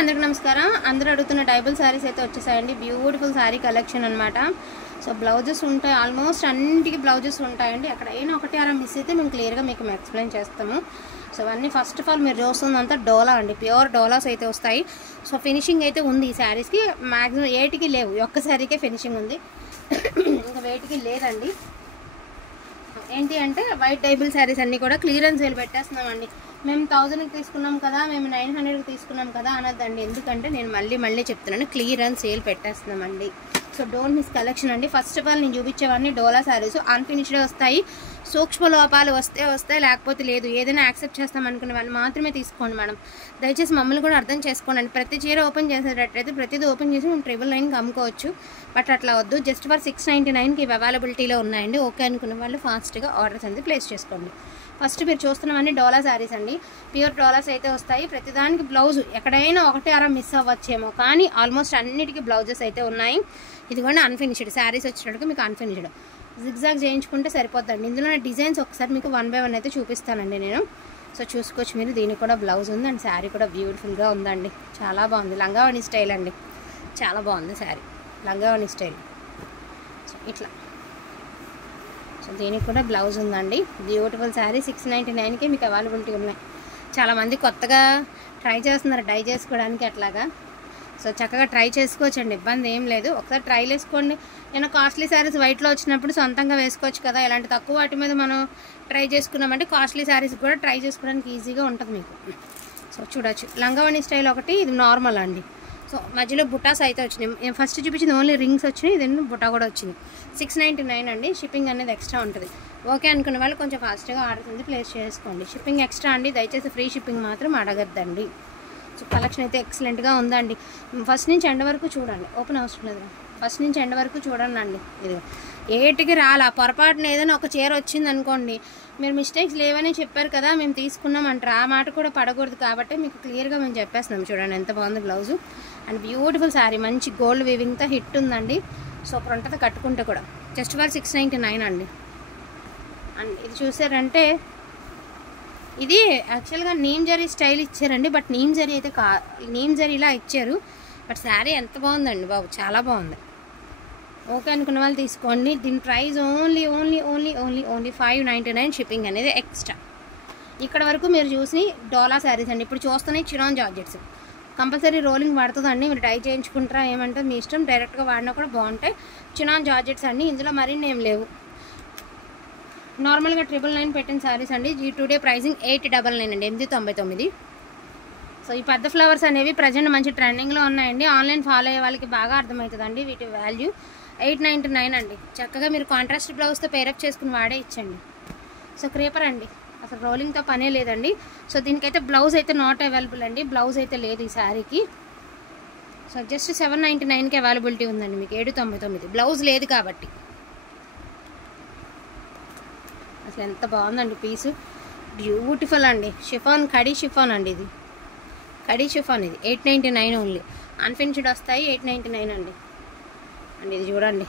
అందరికీ నమస్కారం. అందరూ అడుగుతున్న టైబుల్ శారీస్ అయితే వచ్చేసాయండి. బ్యూటిఫుల్ శారీ కలెక్షన్ అనమాట. సో బ్లౌజెస్ ఉంటాయి, ఆల్మోస్ట్ అన్నింటికి బ్లౌజెస్ ఉంటాయండి. ఎక్కడైనా ఒకటి అలా మిస్ అయితే మేము క్లియర్గా మీకు ఎక్స్ప్లెయిన్ చేస్తాము. సో అవన్నీ ఫస్ట్ ఆఫ్ ఆల్ మీరు చూస్తుందంతా డోలా అండి, ప్యూర్ డోలాస్ అయితే వస్తాయి. సో ఫినిషింగ్ అయితే ఉంది ఈ శారీస్కి. మ్యాక్సిమం 8కి లేవు, ఒక్క శారీకే ఫినిషింగ్ ఉంది, ఇంకా 8కి లేదండి. ఏంటి అంటే వైట్ టైబుల్ శారీస్ అన్నీ కూడా క్లియరెన్స్ సేల్ పెట్టేస్తున్నామండి. మేము 1000కి తీసుకున్నాం కదా, మేము 900కి తీసుకున్నాం కదా అనొద్దండి. ఎందుకంటే నేను మళ్ళీ చెప్తున్నాను, క్లియరెన్స్ సేల్ పెట్టేస్తున్నామండి. సో డోంట్ మిస్ కలెక్షన్ అండి. ఫస్ట్ ఆఫ్ ఆల్ నేను చూపించేవన్నీ డోలా శారీస్ అన్ఫినిష్డ్ వస్తాయి. సూక్ష్మ లోపాలు వస్తాయి, లేకపోతే లేదు. ఏదైనా యాక్సెప్ట్ చేస్తాం అనుకునే వాళ్ళు మాత్రమే తీసుకోండి మేడం. దయచేసి మమ్మల్ని కూడా అర్థం చేసుకోండి. ప్రతి చీర ఓపెన్ చేసేటట్టయితే ప్రతిదీ ఓపెన్ చేసి మేము 999కి అమ్ముకోవచ్చు. బట్ అట్లా వద్దు. జస్ట్ ఫర్ 699కి ఇవి అవైలబిలిటీలో ఉన్నాయండి. ఓకే అనుకున్న వాళ్ళు ఫాస్ట్గా ఆర్డర్స్ అనేది ప్లేస్ చేసుకోండి. ఫస్ట్ మీరు చూస్తున్నవన్నీ డోలా శారీస్ అండి. ప్యూర్ డోలాస్ అయితే వస్తాయి. ప్రతిదానికి బ్లౌజ్ ఎక్కడైనా ఒకటి అరా మిస్ అవ్వచ్చేమో, కానీ ఆల్మోస్ట్ అన్నిటికీ బ్లౌజెస్ అయితే ఉన్నాయి. ఇదిగోండి అన్ఫినిష్డ్ శారీస్ వచ్చేటప్పుడు మీకు అన్ఫినిష్డ్ జిగ్జాగ్ చేయించుకుంటే సరిపోద్దండి. ఇందులో డిజైన్స్ ఒకసారి మీకు 1 by 1 అయితే చూపిస్తానండి నేను. సో చూసుకోవచ్చు మీరు. దీనికి కూడా బ్లౌజ్ ఉంది అండ్ శారీ కూడా బ్యూటిఫుల్గా ఉందండి. చాలా బాగుంది. లంగావణి స్టైల్ అండి, చాలా బాగుంది శారీ, లంగావణి స్టైల్. సో ఇట్లా. సో దీనికి కూడా బ్లౌజ్ ఉందండి. బ్యూటిఫుల్ శారీ 699కి మీకు అవైలబిలిటీ ఉన్నాయి. చాలామంది కొత్తగా ట్రై చేస్తున్నారు డై చేసుకోవడానికి అట్లాగా. సో చక్కగా ట్రై చేసుకోవచ్చండి, ఇబ్బంది ఏం లేదు. ఒకసారి ట్రైల్ వేసుకోండి. నేను కాస్ట్లీ శారీస్ వైట్లో వచ్చినప్పుడు సొంతంగా వేసుకోవచ్చు కదా. ఇలాంటి తక్కువ వాటి మీద మనం ట్రై చేసుకున్నామంటే కాస్ట్లీ శారీస్ కూడా ట్రై చేసుకోవడానికి ఈజీగా ఉంటుంది మీకు. సో చూడొచ్చు లంగావణి స్టైల్ ఒకటి, ఇది నార్మల్ అండి. సో మధ్యలో బుటాస్ అయితే వచ్చినాయి. ఫస్ట్ చూపించింది ఓన్లీ రింగ్స్ వచ్చినాయి, ఇది బుటా కూడా వచ్చింది. 699 అండి. షిప్పింగ్ అనేది ఎక్స్ట్రా ఉంటుంది. ఓకే అనుకున్న వాళ్ళు కొంచెం ఫాస్ట్గా ఆర్డర్ ఉంది ప్లేస్ చేసుకోండి. షిప్పింగ్ ఎక్స్ట్రా అండి, దయచేసి ఫ్రీ షిప్పింగ్ మాత్రం అడగద్దండి. సో కలెక్షన్ అయితే ఎక్సలెంట్గా ఉందండి. ఫస్ట్ నుంచి ఎండ్ వరకు చూడండి, ఓపెన్ అవసరం లేదు. ఫస్ట్ నుంచి ఎండ్ వరకు చూడండి అండి. ఇది 8కి రాలా, పొరపాటున ఏదైనా ఒక చీర వచ్చింది అనుకోండి, మీరు మిస్టేక్స్ లేవని చెప్పారు కదా మేము తీసుకున్నాం అంటారు. ఆ మాట కూడా పడకూడదు కాబట్టి మీకు క్లియర్గా మేము చెప్పేస్తున్నాం. చూడండి ఎంత బాగుంది బ్లౌజు అండ్ బ్యూటిఫుల్ శారీ, మంచి గోల్డ్ వీవింగ్తో హిట్ ఉందండి. సూపర్ ఉంటుంది కట్టుకుంటే కూడా. జస్ట్ ఫర్ 699 అండి. అండ్ ఇది చూసారంటే ఇది యాక్చువల్గా నీమ్ జరీ స్టైల్ ఇచ్చారండి. బట్ నీమ్ జరీ అయితే నీమ్ జరీలా ఇచ్చారు. బట్ శారీ ఎంత బాగుందండి బాబు, చాలా బాగుంది. ఓకే అనుకున్న వాళ్ళు తీసుకోండి. దీని ప్రైస్ ఓన్లీ 599. షిప్పింగ్ అనేది ఎక్స్ట్రా. ఇక్కడ వరకు మీరు చూసి డోలా శారీస్ అండి. ఇప్పుడు చూస్తున్నాయి చినాన్ జార్జెట్స్. కంపల్సరీ రోలింగ్ పడుతుందండి. మీరు డై చేయించుకుంటారా ఏమంటే మీ ఇష్టం, డైరెక్ట్గా వాడినా కూడా బాగుంటాయి. చినాన్ జార్జెట్స్ అండి. ఇందులో మరిన్ని ఏం లేవు. నార్మల్గా 999 పెట్టిన శారీస్ అండి. టుడే ప్రైజింగ్ 899 అండి, 899. సో ఈ పెద్ద ఫ్లవర్స్ అనేవి ప్రజెంట్ మంచి ట్రెండింగ్లో ఉన్నాయండి. ఆన్లైన్ ఫాలో అయ్యే వాళ్ళకి బాగా అర్థమవుతుందండి వీటి వాల్యూ. 899 అండి. చక్కగా మీరు కాంట్రాస్ట్ బ్లౌజ్తో పేరప్ చేసుకుని వాడే ఇచ్చండి. సో క్రేపర్ అండి, అసలు రోలింగ్తో పనే లేదండి. సో దీనికైతే బ్లౌజ్ అయితే నాట్ అవైలబుల్ అండి, బ్లౌజ్ అయితే లేదు ఈ శారీకి. సో జస్ట్ 799కి అవైలబిలిటీ ఉందండి మీకు. 799 బ్లౌజ్ లేదు కాబట్టి. అసలు ఎంత బాగుందండి పీసు, బ్యూటిఫుల్ అండి. షిఫాన్, కడీ షిఫాన్ అండి. ఇది కడీ షిఫాన్, ఇది 899 ఓన్లీ. అన్ఫినిష్డ్ వస్తాయి 899 అండి. అండ్ ఇది చూడండి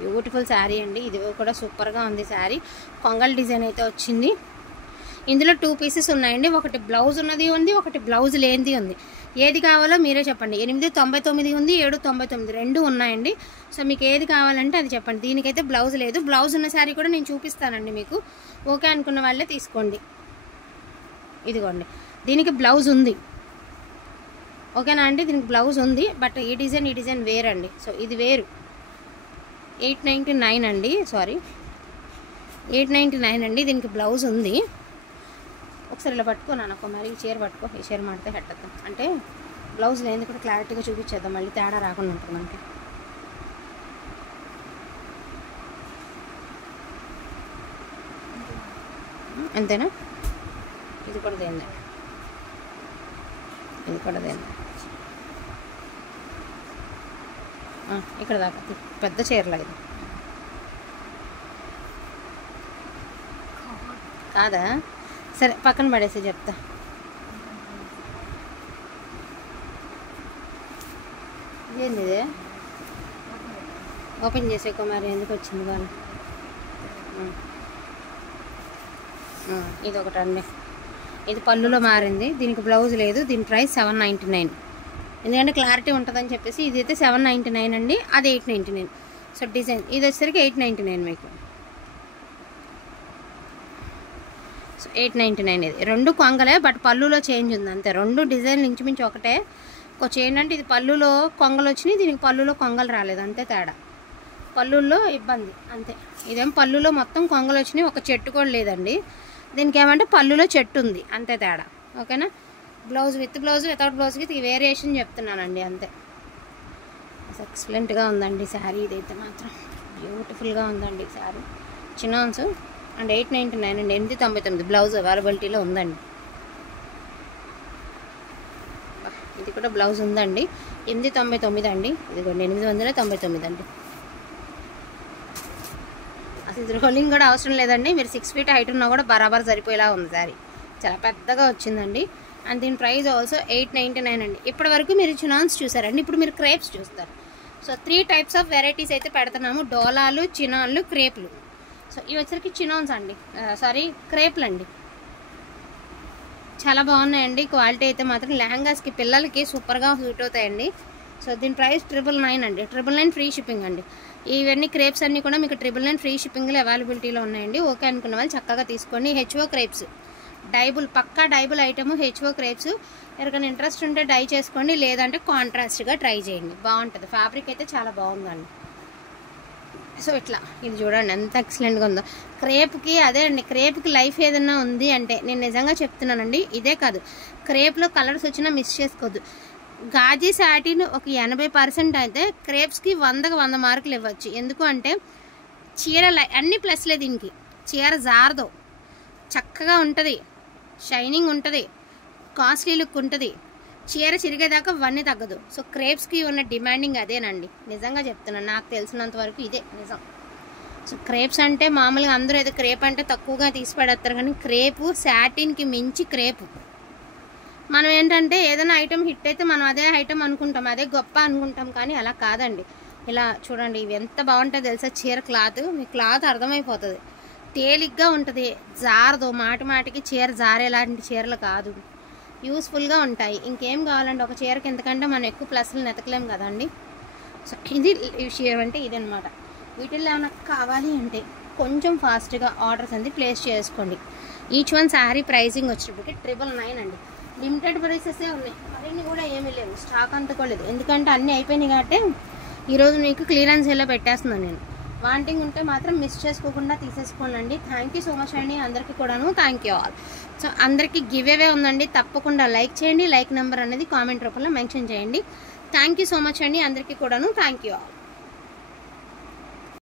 బ్యూటిఫుల్ శారీ అండి. ఇది కూడా సూపర్గా ఉంది శారీ. కొంగల్ డిజైన్ అయితే వచ్చింది. ఇందులో 2 పీసెస్ ఉన్నాయండి. ఒకటి బ్లౌజ్ ఉన్నది ఉంది, ఒకటి బ్లౌజ్ లేనిది ఉంది. ఏది కావాలో మీరే చెప్పండి. 899 ఉంది, 799 రెండు ఉన్నాయండి. సో మీకు ఏది కావాలంటే అది చెప్పండి. దీనికైతే బ్లౌజ్ లేదు. బ్లౌజ్ ఉన్న శారీ కూడా నేను చూపిస్తానండి మీకు. ఓకే అనుకున్న వాళ్ళే తీసుకోండి. ఇదిగోండి దీనికి బ్లౌజ్ ఉంది. ఓకేనా అండి, దీనికి బ్లౌజ్ ఉంది. బట్ ఈ డిజైన్ వేరండి. సో ఇది వేరు. 899 అండి, సారీ 899 అండి. దీనికి బ్లౌజ్ ఉంది. ఒకసారి ఇలా పట్టుకో నాన్న, మరి ఈ చీర పట్టుకో. ఈ చీర మాడితే హెడ్ వద్దాం అంటే బ్లౌజ్ లేని కూడా క్లారిటీగా చూపించేద్దాం, మళ్ళీ తేడా రాకుండా ఉంటుంది మనకి. అంతేనా? ఇది కూడా దేంది, ఇది కూడా దేంది. ఇక్కడ దాకా పెద్ద చీరలా ఇది కాదా? సరే పక్కన పడేసి చెప్తా. ఏంది ఇది? ఓపెన్ చేసే కుమారి ఎందుకు వచ్చింది వాళ్ళు. ఇది ఒకటండి. ఇది పళ్ళులో మారింది. దీనికి బ్లౌజ్ లేదు. దీని ప్రైస్ 799. ఎందుకంటే క్లారిటీ ఉంటుందని చెప్పేసి. ఇదైతే 799 అండి, అది 899. సో డిజైన్ ఇది వచ్చేసరికి 899 మీకు. సో 899 ఇది. రెండు కొంగలే, బట్ పళ్ళులో చేంజ్ ఉంది అంతే. రెండు డిజైన్లు ఇంచుమించు ఒకటే. కొంచెం ఏంటంటే ఇది పళ్ళులో కొంగలు వచ్చినాయి, దీనికి పళ్ళులో కొంగలు రాలేదు, అంతే తేడా. పళ్ళుల్లో ఇబ్బంది అంతే. ఇదేం పళ్ళులో మొత్తం కొంగలు వచ్చినాయి, ఒక చెట్టు కూడా లేదండి. దీనికి ఏమంటే పళ్ళులో చెట్టు ఉంది, అంతే తేడా. ఓకేనా. బ్లౌజ్ విత్ బ్లౌజ్, వితౌట్ బ్లౌజ్కి వేరియేషన్ చెప్తున్నానండి అంతే. ఎక్సలెంట్గా ఉందండి శారీ. ఇదైతే మాత్రం బ్యూటిఫుల్గా ఉందండి శారీ. చినాన్స్ అండ్ 899 అండి, 899. బ్లౌజ్ అవైలబిలిటీలో ఉందండి. ఇది కూడా బ్లౌజ్ ఉందండి, 899 అండి. ఇదిగోండి 899 అండి. అసలు ఇది రోలింగ్ కూడా అవసరం లేదండి. మీరు 6 feet హైట్ ఉన్నా కూడా బరాబర్ సరిపోయేలా ఉంది శారీ. చాలా పెద్దగా వచ్చిందండి. అండ్ దీని ప్రైస్ ఆల్సో 899 అండి. ఇప్పటి వరకు మీరు చినాన్స్ చూసారండి, ఇప్పుడు మీరు క్రేప్స్ చూస్తారు. సో 3 types ఆఫ్ వెరైటీస్ అయితే పెడుతున్నాము. డోలాలు, చినాన్లు, క్రేప్లు. సో ఇవి వచ్చరికి చినాన్స్ అండి, సారీ క్రేప్లు అండి. చాలా బాగున్నాయండి. క్వాలిటీ అయితే మాత్రం లెహంగాస్కి పిల్లలకి సూపర్గా సూట్ అవుతాయండి. సో దీని ప్రైస్ 999 అండి. 999 ఫ్రీ షిప్పింగ్ అండి. ఇవన్నీ క్రేప్స్ అన్నీ కూడా మీకు 999 ఫ్రీ షిప్పింగ్లో అవైలబిలిటీలో ఉన్నాయండి. ఓకే అనుకున్న వాళ్ళు చక్కగా తీసుకోండి. హెచ్ఓ క్రేప్స్ డైబుల్, పక్కా డైబుల్ ఐటమ్ హెచ్ఓ క్రేప్స్. ఎవరికైనా ఇంట్రెస్ట్ ఉంటే డై చేసుకోండి, లేదంటే కాంట్రాస్ట్గా ట్రై చేయండి, బాగుంటుంది. ఫ్యాబ్రిక్ అయితే చాలా బాగుందండి. సో ఇట్లా ఇది చూడండి ఎంత ఎక్సలెంట్గా ఉందో. క్రేప్కి అదే అండి, క్రేప్కి లైఫ్ ఏదన్నా ఉంది అంటే నేను నిజంగా చెప్తున్నానండి. ఇదే కాదు, క్రేప్లో కలర్స్ వచ్చినా మిస్ చేసుకోవద్దు. గాజీ సాటిన్ ఒక 80% అయితే క్రేప్స్కి 100కి 100 మార్కులు ఇవ్వచ్చు. ఎందుకు అంటే చీర అన్ని ప్లస్లే, దీనికి చీర జారదు, చక్కగా ఉంటుంది, షైనింగ్ ఉంటుంది, కాస్ట్లీ లుక్ ఉంటుంది, చీర చిరిగేదాకా వన్నీ తగ్గదు. సో క్రేప్స్కి ఉన్న డిమాండింగ్ అదేనండి, నిజంగా చెప్తున్నాను. నాకు తెలిసినంత వరకు ఇదే నిజం. సో క్రేప్స్ అంటే మామూలుగా అందరూ ఏదో క్రేప్ అంటే తక్కువగా తీసి పడేస్తారు, కానీ క్రేపు సాటిన్కి మించి క్రేపు. మనం ఏంటంటే ఏదైనా ఐటెం హిట్ అయితే మనం అదే ఐటెం అనుకుంటాం, అదే గొప్ప అనుకుంటాం, కానీ అలా కాదండి. ఇలా చూడండి, ఇవి ఎంత బాగుంటుందో తెలుసా. చీర క్లాత్, మీ క్లాత్ అర్థమైపోతుంది, తేలిగ్గా ఉంటుంది, జారదు, మాటి మాటికి చీర జారేలాంటి చీరలు కాదు, యూస్ఫుల్గా ఉంటాయి. ఇంకేం కావాలండి ఒక చీరకి, ఎందుకంటే మనం ఎక్కువ ప్లస్లు నెతకలేం కదండి. సో ఇది విషయం అంటే ఇదనమాట. వీటిల్లో ఏమైనా కావాలి అంటే కొంచెం ఫాస్ట్గా ఆర్డర్స్ అనేది ప్లేస్ చేసుకోండి. ఈచ్ వన్ శారీ ప్రైసింగ్ వచ్చేటప్పటికి 999 అండి. లిమిటెడ్ ప్రైసెసే ఉన్నాయి, మరిన్ని కూడా ఏమీ లేవు, స్టాక్ అంటుకోలేదు. ఎందుకంటే అన్నీ అయిపోయినాయి కాబట్టి ఈరోజు మీకు క్లియరెన్స్ సేల్లో పెట్టేస్తున్నాను నేను. వాంటింగ్ ఉంటే మాత్రం మిస్ చేసుకోకుండా తీసేసుకోండి. థ్యాంక్ యూ సో మచ్ అండి అందరికీ కూడాను. Thank you all. సో అందరికీ గివ్ అవే ఉందండి, తప్పకుండా లైక్ చేయండి. లైక్ నెంబర్ అనేది కామెంట్ రూపంలో మెన్షన్ చేయండి. థ్యాంక్ యూ సో మచ్ అండి అందరికీ కూడాను. Thank you all.